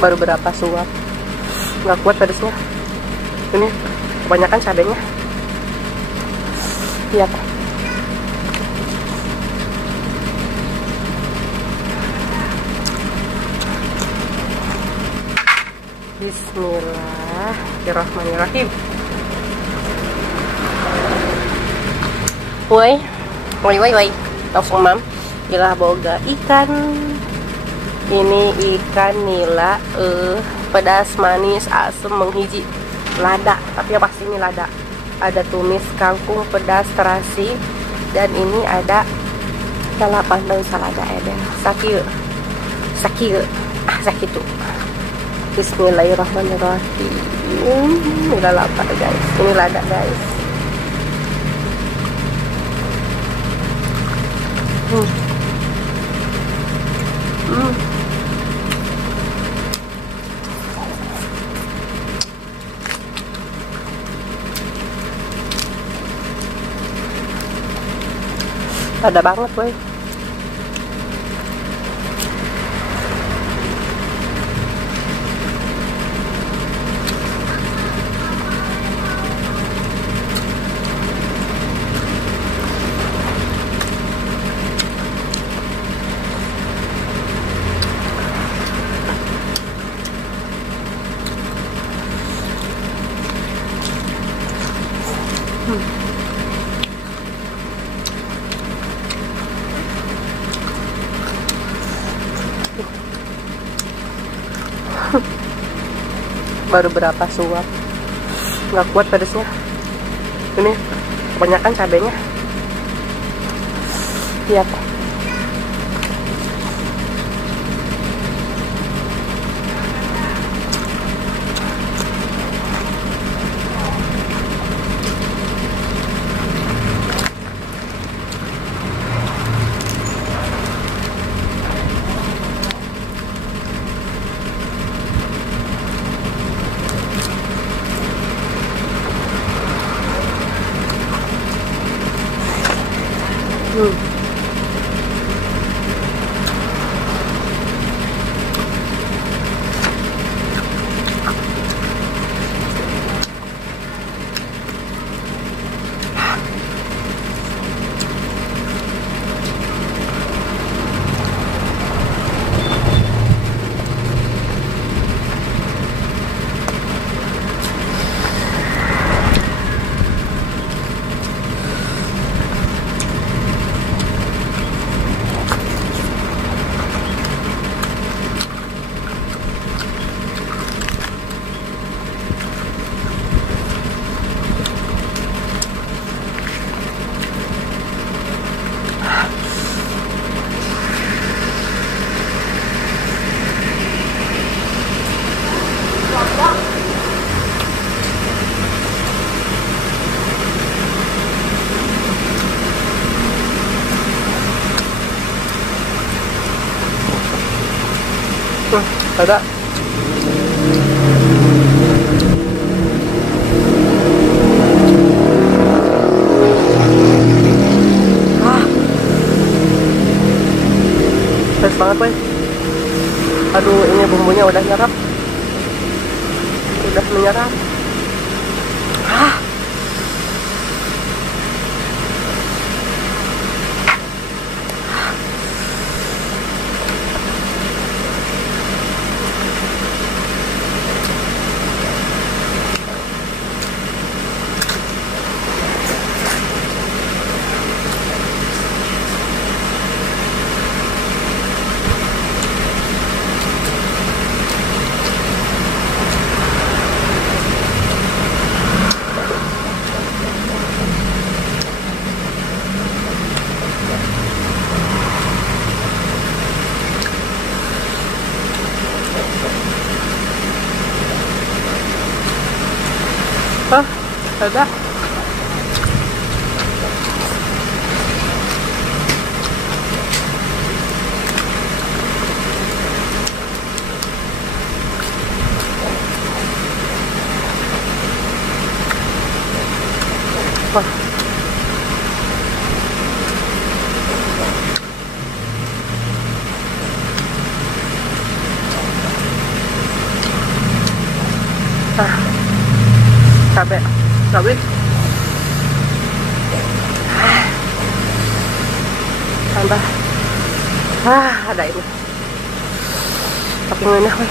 Baru berapa suap, nggak kuat pedesnya. Ini kebanyakan cabenya. Lihat. Bismillahirrahmanirrahim. Woi, langsung mam. Ilah boga ikan. Ini ikan nila, pedas, manis, asem, menghiji, lada. Tapi ya pasti ini lada. Ada tumis, kangkung, pedas, terasi, dan ini ada lalapan daun salada edeng. Sakil, sakitu. Bismillahirrahmanirrahim. Ini lalapan guys, ini lada guys. Ada banget boy. Baru berapa suap, nggak kuat pedesnya. Ini kebanyakan cabenya. Lihat. Ada. Pedas banget boy. Aduh, ini bumbunya udah nyerap. Udah menyerap. Ada. Wah. Capek, habis. Tambah. Ada ini. Tapi ngeunah weh.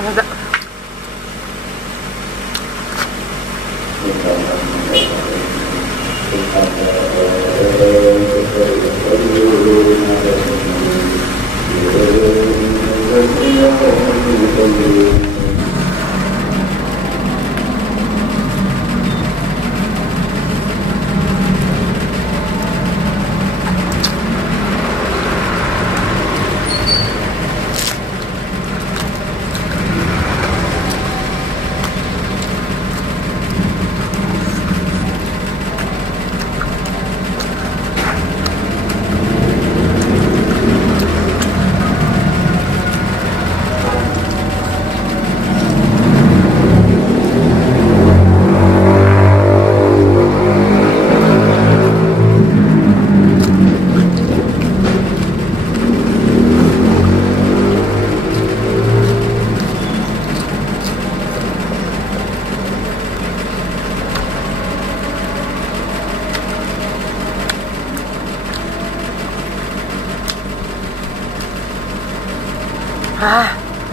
Agak.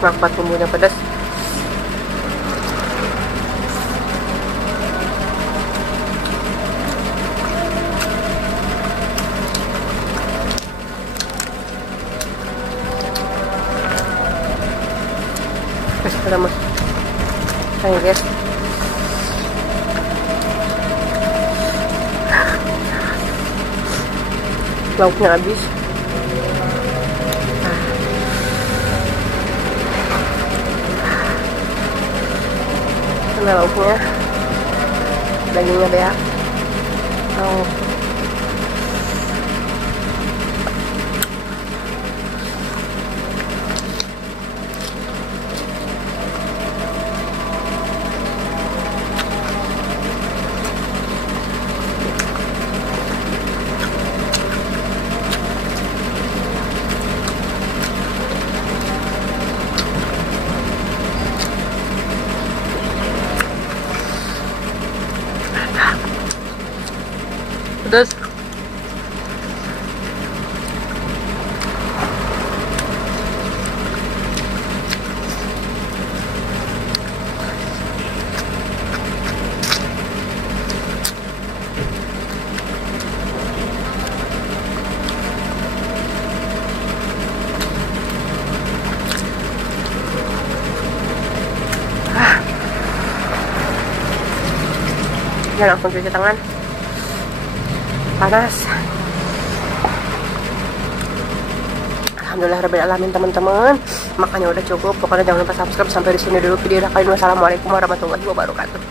Ngapa bumbunya pedas. Mas. Ayo guys. Lauknya habis. Ini lauknya, dagingnya beak. Oh. Pedas. Ya langsung cuci tangan. Panas. Alhamdulillah rabbil alamin teman-teman. Makanya udah cukup. Pokoknya jangan lupa subscribe sampai di sini dulu video kali ini. Wassalamualaikum warahmatullahi wabarakatuh.